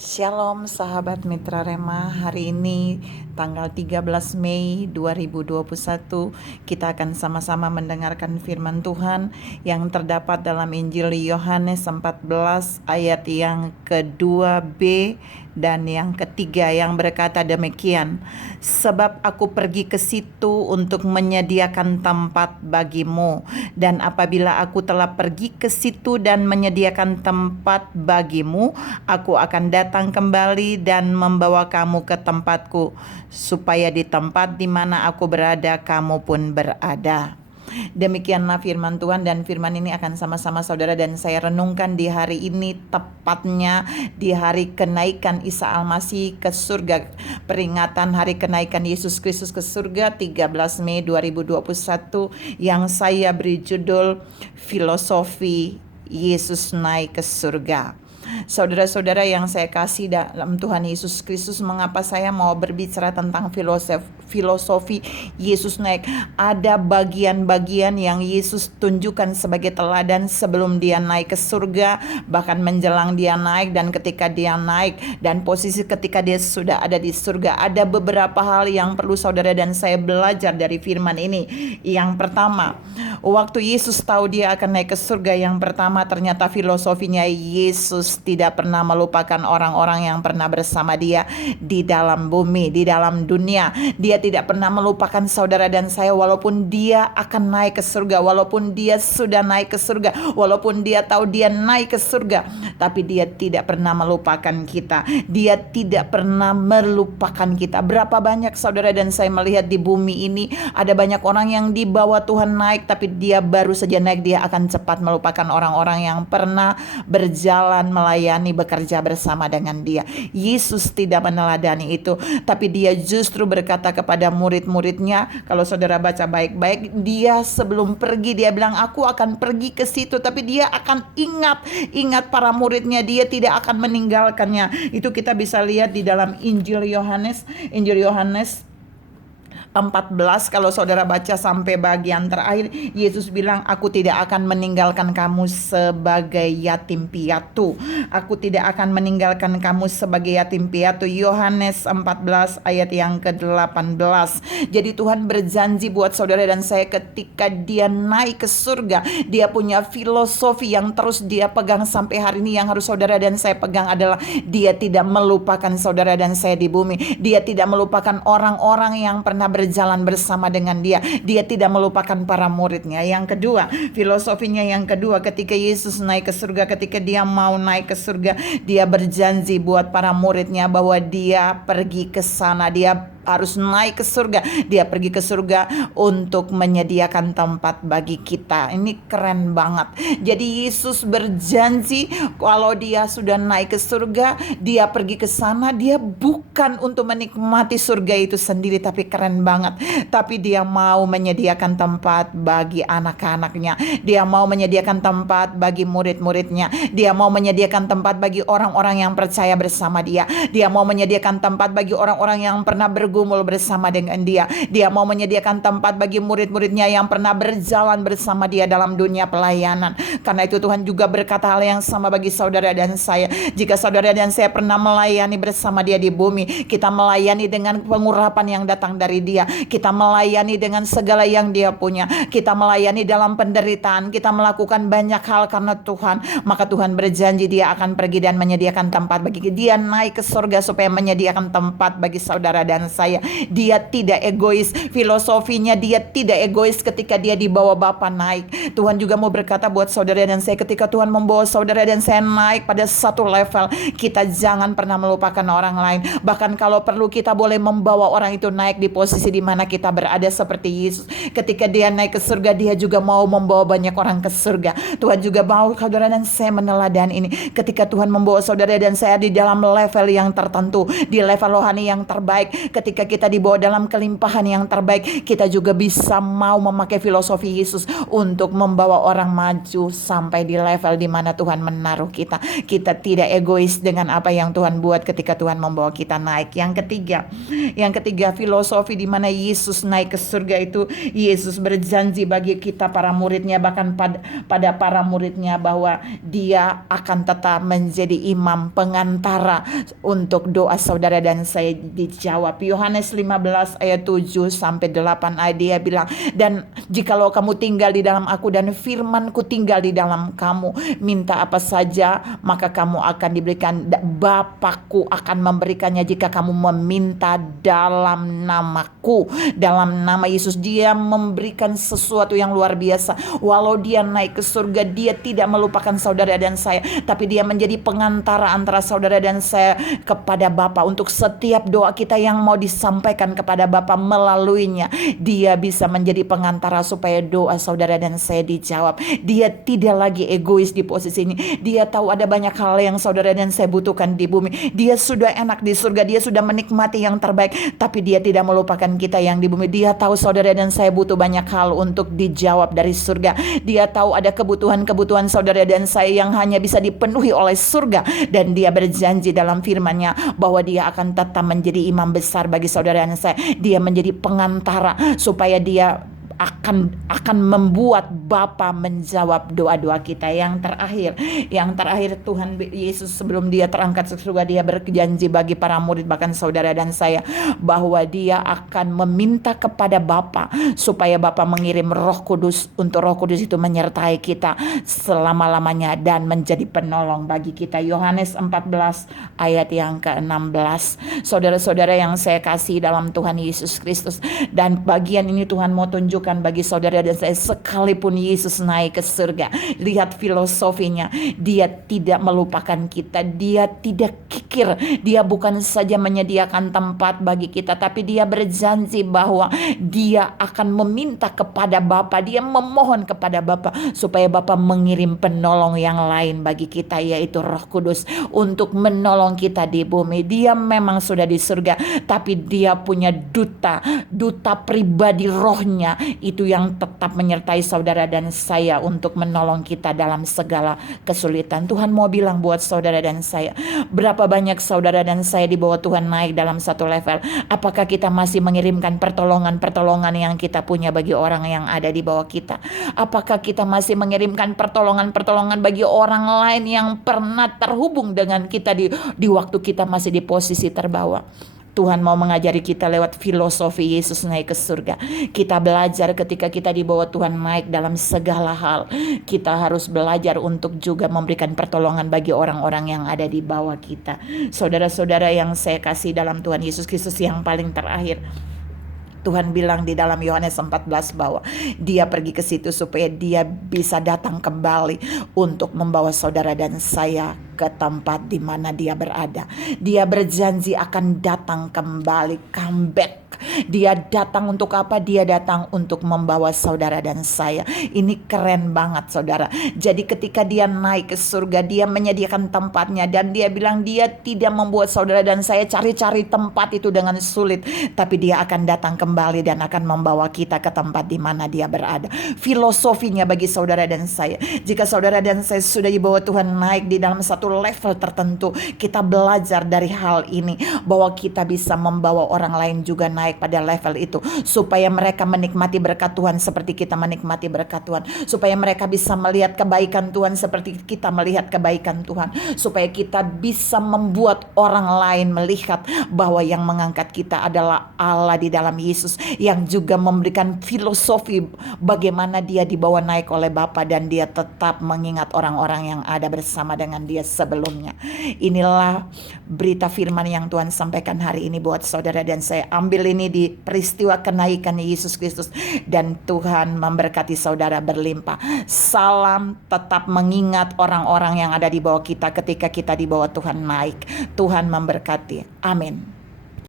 Shalom sahabat Mitra Rema, hari ini tanggal 13 Mei 2021 kita akan sama-sama mendengarkan firman Tuhan yang terdapat dalam Injil Yohanes 14 ayat yang kedua B dan yang ketiga yang berkata demikian, sebab aku pergi ke situ untuk menyediakan tempat bagimu, dan apabila aku telah pergi ke situ dan menyediakan tempat bagimu, aku akan datang kembali dan membawa kamu ke tempatku, supaya di tempat di mana aku berada, kamu pun berada. Demikianlah firman Tuhan, dan firman ini akan sama-sama saudara dan saya renungkan di hari ini, tepatnya di hari kenaikan Isa Al-Masih ke surga, peringatan hari kenaikan Yesus Kristus ke surga 13 Mei 2021 yang saya beri judul Filosofi Yesus Naik ke Surga. Saudara-saudara yang saya kasih dalam Tuhan Yesus Kristus, mengapa saya mau berbicara tentang filosofi Yesus naik? Ada bagian-bagian yang Yesus tunjukkan sebagai teladan sebelum dia naik ke surga, bahkan menjelang dia naik, dan ketika dia naik, dan posisi ketika dia sudah ada di surga. Ada beberapa hal yang perlu saudara dan saya belajar dari firman ini. Yang pertama, waktu Yesus tahu dia akan naik ke surga, yang pertama ternyata filosofinya, Yesus tidak pernah melupakan orang-orang yang pernah bersama dia di dalam bumi, di dalam dunia. Dia tidak pernah melupakan saudara dan saya, walaupun dia akan naik ke surga, walaupun dia sudah naik ke surga, walaupun dia tahu dia naik ke surga, tapi dia tidak pernah melupakan kita. Dia tidak pernah melupakan kita. Berapa banyak saudara dan saya melihat di bumi ini, ada banyak orang yang dibawa Tuhan naik, tapi dia baru saja naik, dia akan cepat melupakan orang-orang yang pernah berjalan, melayani, bekerja bersama dengan dia. Yesus tidak meneladani itu, tapi dia justru berkata kepada murid-muridnya, kalau saudara baca baik-baik, dia sebelum pergi dia bilang, aku akan pergi ke situ, tapi dia akan ingat para muridnya, dia tidak akan meninggalkannya. Itu kita bisa lihat di dalam Injil Yohanes 14, kalau saudara baca sampai bagian terakhir, Yesus bilang, aku tidak akan meninggalkan kamu sebagai yatim piatu. Aku tidak akan meninggalkan kamu sebagai yatim piatu. Yohanes 14 ayat yang ke-18. Jadi Tuhan berjanji buat saudara dan saya, ketika dia naik ke surga, dia punya filosofi yang terus dia pegang sampai hari ini. Yang harus saudara dan saya pegang adalah, dia tidak melupakan saudara dan saya di bumi. Dia tidak melupakan orang-orang yang pernah berjalan bersama dengan dia. Dia tidak melupakan para muridnya. Yang kedua, filosofinya yang kedua, ketika Yesus naik ke surga, ketika dia mau naik ke surga, dia berjanji buat para muridnya bahwa dia pergi ke sana, dia harus naik ke surga. Dia pergi ke surga untuk menyediakan tempat bagi kita. Ini keren banget. Jadi Yesus berjanji kalau dia sudah naik ke surga, dia pergi ke sana, dia bukan untuk menikmati surga itu sendiri, tapi keren banget, tapi dia mau menyediakan tempat bagi anak-anaknya. Dia mau menyediakan tempat bagi murid-muridnya. Dia mau menyediakan tempat bagi orang-orang yang percaya bersama dia. Dia mau menyediakan tempat bagi orang-orang yang pernah bergumul bersama dengan dia. Dia mau menyediakan tempat bagi murid-muridnya yang pernah berjalan bersama dia dalam dunia pelayanan. Karena itu Tuhan juga berkata hal yang sama bagi saudara dan saya. Jika saudara dan saya pernah melayani bersama dia di bumi, kita melayani dengan pengurapan yang datang dari dia, kita melayani dengan segala yang dia punya, kita melayani dalam penderitaan, kita melakukan banyak hal karena Tuhan, maka Tuhan berjanji dia akan pergi dan menyediakan tempat bagi kita. Dia naik ke surga supaya menyediakan tempat bagi saudara dan saya. Dia tidak egois. Filosofinya, dia tidak egois ketika dia dibawa Bapa naik. Tuhan juga mau berkata buat saudara dan saya, ketika Tuhan membawa saudara dan saya naik pada satu level, kita jangan pernah melupakan orang lain. Bahkan kalau perlu, kita boleh membawa orang itu naik di posisi di mana kita berada, seperti Yesus. Ketika dia naik ke surga, dia juga mau membawa banyak orang ke surga. Tuhan juga mau saudara dan saya meneladani ini. Ketika Tuhan membawa saudara dan saya di dalam level yang tertentu, di level rohani yang terbaik, ketika ketika kita dibawa dalam kelimpahan yang terbaik, kita juga bisa mau memakai filosofi Yesus untuk membawa orang maju sampai di level di mana Tuhan menaruh kita. Kita tidak egois dengan apa yang Tuhan buat ketika Tuhan membawa kita naik. Yang ketiga filosofi di mana Yesus naik ke surga itu, Yesus berjanji bagi kita para muridnya, bahkan pada para muridnya, bahwa dia akan tetap menjadi imam pengantara untuk doa saudara dan saya dijawab. Yohanes 15 ayat 7 sampai 8 ayat dia bilang, dan jikalau kamu tinggal di dalam aku dan firmanku tinggal di dalam kamu, minta apa saja maka kamu akan diberikan. Bapakku akan memberikannya jika kamu meminta dalam namaku. Dalam nama Yesus dia memberikan sesuatu yang luar biasa. Walau dia naik ke surga, dia tidak melupakan saudara dan saya, tapi dia menjadi pengantara antara saudara dan saya kepada Bapa. Untuk setiap doa kita yang mau disampaikan kepada Bapa, melaluinya dia bisa menjadi pengantara supaya doa saudara dan saya dijawab. Dia tidak lagi egois di posisi ini. Dia tahu ada banyak hal yang saudara dan saya butuhkan di bumi. Dia sudah enak di surga, dia sudah menikmati yang terbaik, tapi dia tidak melupakan kita yang di bumi. Dia tahu saudara dan saya butuh banyak hal untuk dijawab dari surga. Dia tahu ada kebutuhan-kebutuhan saudara dan saya yang hanya bisa dipenuhi oleh surga, dan dia berjanji dalam firman-Nya bahwa dia akan tetap menjadi imam besar bagi saudara dan saya. Dia menjadi pengantara supaya dia akan membuat Bapa menjawab doa-doa kita. Yang terakhir Tuhan Yesus sebelum dia terangkat ke surga, dia berjanji bagi para murid bahkan saudara dan saya bahwa dia akan meminta kepada Bapa supaya Bapa mengirim Roh Kudus, untuk Roh Kudus itu menyertai kita selama-lamanya dan menjadi penolong bagi kita. Yohanes 14 ayat yang ke-16. Saudara-saudara yang saya kasih dalam Tuhan Yesus Kristus, dan bagian ini Tuhan mau tunjukkan bagi saudara dan saya, sekalipun Yesus naik ke surga, lihat filosofinya, dia tidak melupakan kita, dia tidak kikir, dia bukan saja menyediakan tempat bagi kita, tapi dia berjanji bahwa dia akan meminta kepada Bapa, dia memohon kepada Bapa supaya Bapa mengirim penolong yang lain bagi kita, yaitu Roh Kudus, untuk menolong kita di bumi. Dia memang sudah di surga, tapi dia punya duta pribadi rohnya, itu yang tetap menyertai saudara dan saya untuk menolong kita dalam segala kesulitan. Tuhan mau bilang buat saudara dan saya, berapa banyak saudara dan saya di bawah Tuhan naik dalam satu level. Apakah kita masih mengirimkan pertolongan yang kita punya bagi orang yang ada di bawah kita? Apakah kita masih mengirimkan pertolongan bagi orang lain yang pernah terhubung dengan kita di waktu kita masih di posisi terbawah? Tuhan mau mengajari kita lewat filosofi Yesus naik ke surga. Kita belajar ketika kita di bawah Tuhan naik dalam segala hal, kita harus belajar untuk juga memberikan pertolongan bagi orang-orang yang ada di bawah kita. Saudara-saudara yang saya kasih dalam Tuhan Yesus Kristus, yang paling terakhir, Tuhan bilang di dalam Yohanes 14 bahwa dia pergi ke situ supaya dia bisa datang kembali untuk membawa saudara dan saya ke tempat di mana dia berada. Dia berjanji akan datang kembali, come back. Dia datang untuk apa? Dia datang untuk membawa saudara dan saya. Ini keren banget saudara. Jadi ketika dia naik ke surga, dia menyediakan tempatnya, dan dia bilang dia tidak membuat saudara dan saya cari-cari tempat itu dengan sulit, tapi dia akan datang kembali dan akan membawa kita ke tempat di mana dia berada. Filosofinya bagi saudara dan saya, jika saudara dan saya sudah dibawa Tuhan naik di dalam satu level tertentu, kita belajar dari hal ini bahwa kita bisa membawa orang lain juga naik pada level itu, supaya mereka menikmati berkat Tuhan seperti kita menikmati berkat Tuhan, supaya mereka bisa melihat kebaikan Tuhan seperti kita melihat kebaikan Tuhan, supaya kita bisa membuat orang lain melihat bahwa yang mengangkat kita adalah Allah di dalam Yesus, yang juga memberikan filosofi bagaimana dia dibawa naik oleh Bapa, dan dia tetap mengingat orang-orang yang ada bersama dengan dia sebelumnya. Inilah berita firman yang Tuhan sampaikan hari ini buat saudara dan saya. Ambil ini di peristiwa kenaikan Yesus Kristus, dan Tuhan memberkati saudara berlimpah. Salam, tetap mengingat orang-orang yang ada di bawah kita ketika kita di bawah Tuhan naik. Tuhan memberkati. Amin.